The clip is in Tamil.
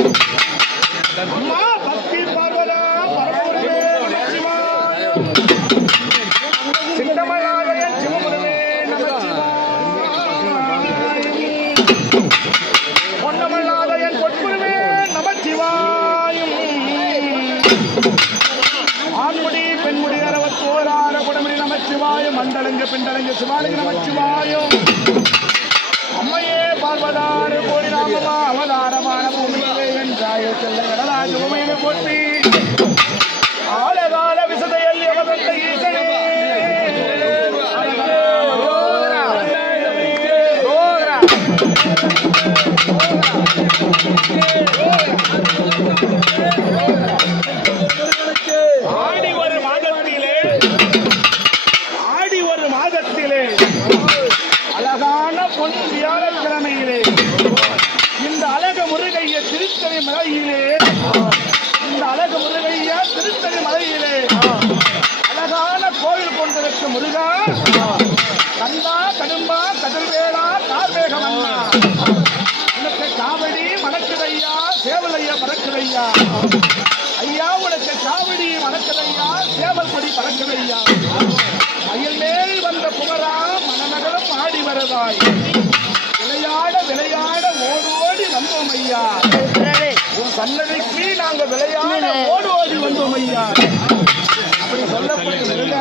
அம்மா பக்தி பார்வதா பரம்பொருளே நமச்சிவாய சின்னமலாலய சிவமுருவே நமச்சிவாய பொன்னமலாலயன் பொற்புருவே நமச்சிவாயும் ஆண்முடி பெண்முடி அறவத்தோரார குடமுடி நமச்சிவாய மண்டலங்க பிண்டலங்க சிவாலய நமச்சிவாயும் அம்மையே பார்வதாறு கோடி நாமமா அவதாரமான பூமியிலே என்றாய செல்ல கடலாஜுமையை போற்றி ஆழகால விசதையில் எவதந்த ஈசனே ஆடி ஒரு மாதத்திலே அழகான பொன் வியாழக்கிழமையிலே இந்த அழக முருகைய திருத்தணி மலையிலே அழகான கோவில் கொண்டிருக்கும் முருகா கந்தா கடும்பா கதிர்வேளா கார்வேகமன்னா உனக்கு காவடி மணக்குதையா சேவலையா பறக்குதையா ஐயா உனக்கு காவடி மணக்குதையா சேவல் கொடி பறக்குதையா அயல் மேல் வந்த புகழா மனநகரம் ஆடி வருவாய் விளையாட விளையாட ஓடி வந்தோம் ஐயா உன் சன்னதிக்கு நாங்க விளையாட ஓடி வந்தோம் ஐயா அப்படி சொல்லப்படுங்க